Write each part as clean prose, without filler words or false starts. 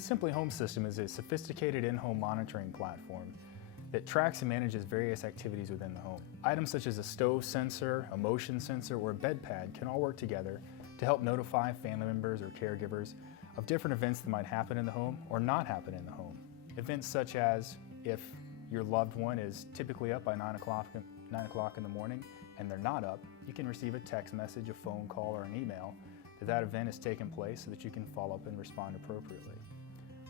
The SimplyHome system is a sophisticated in-home monitoring platform that tracks and manages various activities within the home. Items such as a stove sensor, a motion sensor, or a bed pad can all work together to help notify family members or caregivers of different events that might happen in the home or not happen in the home. Events such as if your loved one is typically up by 9 o'clock in the morning and they're not up, you can receive a text message, a phone call, or an email that event has taken place so that you can follow up and respond appropriately.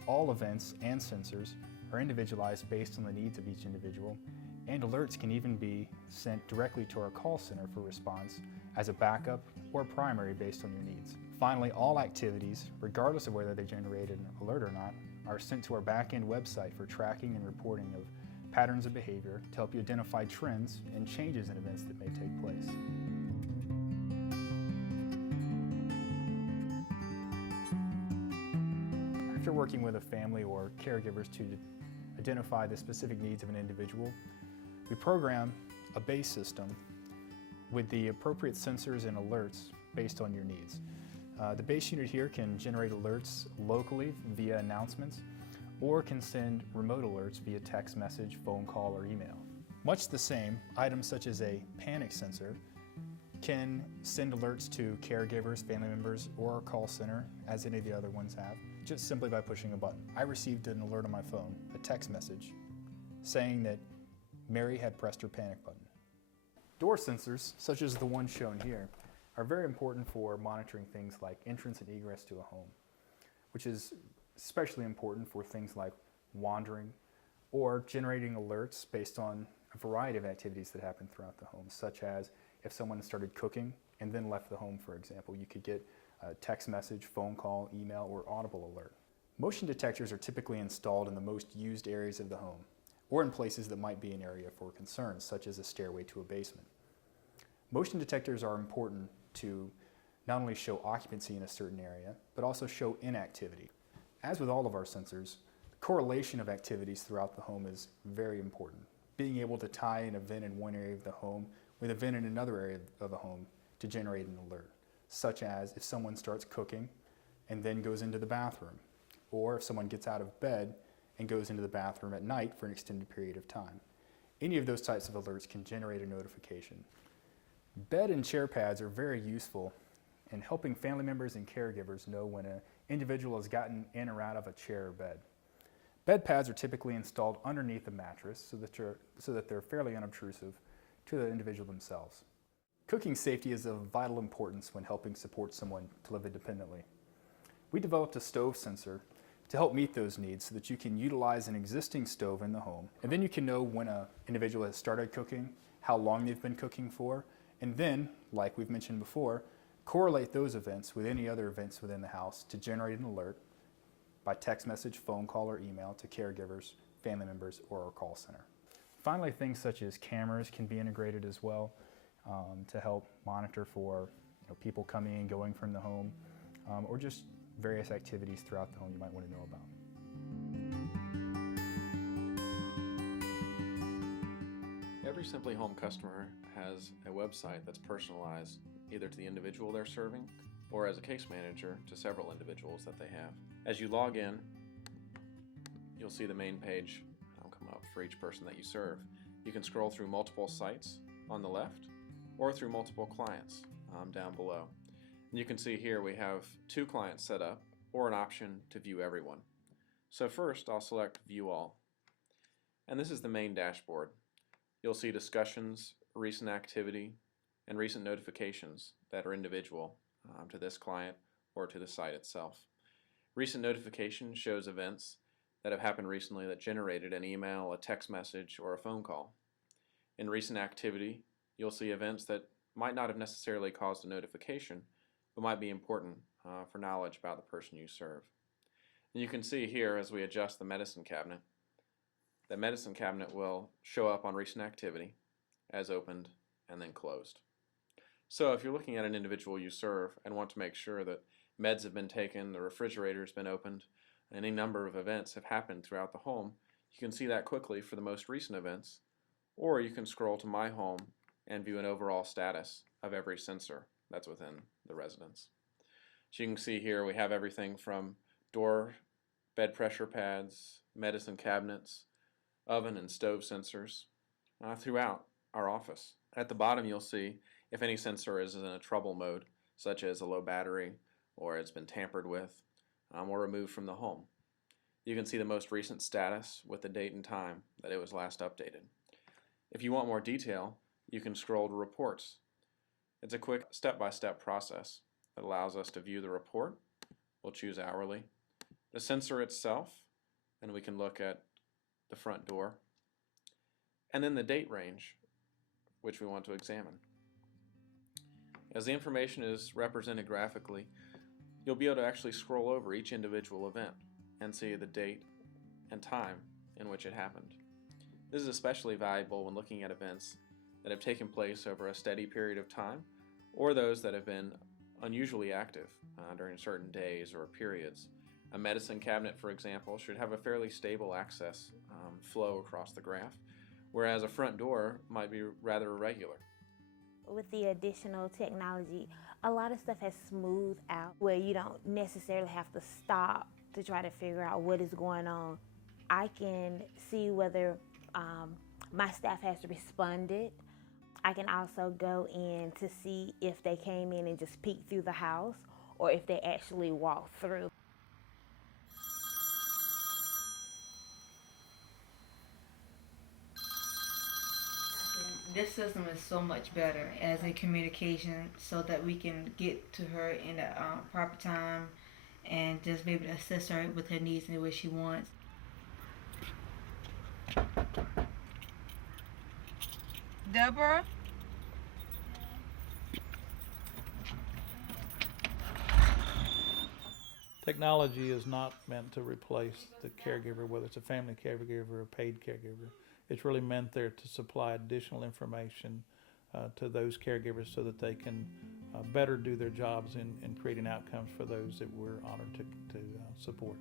All events and sensors are individualized based on the needs of each individual, and alerts can even be sent directly to our call center for response as a backup or primary based on your needs. Finally, all activities, regardless of whether they generated an alert or not, are sent to our back-end website for tracking and reporting of patterns of behavior to help you identify trends and changes in events that may take place. After working with a family or caregivers to identify the specific needs of an individual, we program a base system with the appropriate sensors and alerts based on your needs. The base unit here can generate alerts locally via announcements or can send remote alerts via text message, phone call, or email. Much the same, items such as a panic sensor can send alerts to caregivers, family members, or our call center, as any of the other ones have, just simply by pushing a button. I received an alert on my phone, a text message, saying that Mary had pressed her panic button. Door sensors, such as the one shown here, are very important for monitoring things like entrance and egress to a home, which is especially important for things like wandering or generating alerts based on a variety of activities that happen throughout the home, such as if someone started cooking and then left the home, for example, you could get a text message, phone call, email, or audible alert. Motion detectors are typically installed in the most used areas of the home or in places that might be an area for concern, such as a stairway to a basement. Motion detectors are important to not only show occupancy in a certain area, but also show inactivity. As with all of our sensors, the correlation of activities throughout the home is very important. Being able to tie an event in one area of the home with an event in another area of the home to generate an alert, such as if someone starts cooking and then goes into the bathroom, or if someone gets out of bed and goes into the bathroom at night for an extended period of time. Any of those types of alerts can generate a notification. Bed and chair pads are very useful in helping family members and caregivers know when an individual has gotten in or out of a chair or bed. Bed pads are typically installed underneath the mattress so that they're fairly unobtrusive to the individual themselves. Cooking safety is of vital importance when helping support someone to live independently. We developed a stove sensor to help meet those needs so that you can utilize an existing stove in the home, and then you can know when an individual has started cooking, how long they've been cooking for, and then, like we've mentioned before, correlate those events with any other events within the house to generate an alert by text message, phone call, or email to caregivers, family members, or our call center. Finally, things such as cameras can be integrated as well to help monitor for people coming and going from the home or just various activities throughout the home you might want to know about. Every SimplyHome customer has a website that's personalized either to the individual they're serving or as a case manager to several individuals that they have. As you log in, you'll see the main page come up for each person that you serve. You can scroll through multiple sites on the left or through multiple clients down below. And you can see here we have 2 clients set up or an option to view everyone. So first I'll select View All. And this is the main dashboard. You'll see discussions, recent activity, and recent notifications that are individual to this client or to the site itself. Recent notification shows events that have happened recently that generated an email, a text message, or a phone call. In recent activity, you'll see events that might not have necessarily caused a notification, but might be important for knowledge about the person you serve. And you can see here as we adjust the medicine cabinet, that medicine cabinet will show up on recent activity as opened and then closed. So if you're looking at an individual you serve and want to make sure that meds have been taken, the refrigerator's been opened, and any number of events have happened throughout the home, you can see that quickly for the most recent events, or you can scroll to My Home and view an overall status of every sensor that's within the residence. So you can see here we have everything from door bed pressure pads, medicine cabinets, oven and stove sensors throughout our office. At the bottom, you'll see if any sensor is in a trouble mode, such as a low battery, or it's been tampered with, or removed from the home. You can see the most recent status with the date and time that it was last updated. If you want more detail, you can scroll to reports. It's a quick step-by-step process that allows us to view the report. We'll choose hourly, the sensor itself, and we can look at the front door, and then the date range, which we want to examine. As the information is represented graphically, you'll be able to actually scroll over each individual event and see the date and time in which it happened. This is especially valuable when looking at events that have taken place over a steady period of time, or those that have been unusually active during certain days or periods. A medicine cabinet, for example, should have a fairly stable access flow across the graph, whereas a front door might be rather irregular. With the additional technology, a lot of stuff has smoothed out where you don't necessarily have to stop to try to figure out what is going on. I can see whether my staff has responded. I can also go in to see if they came in and just peeked through the house or if they actually walked through. This system is so much better as a communication so that we can get to her in the proper time and just be able to assist her with her needs and what she wants. Deborah? Technology is not meant to replace the caregiver, whether it's a family caregiver or a paid caregiver. It's really meant there to supply additional information to those caregivers so that they can better do their jobs in creating outcomes for those that we're honored to support.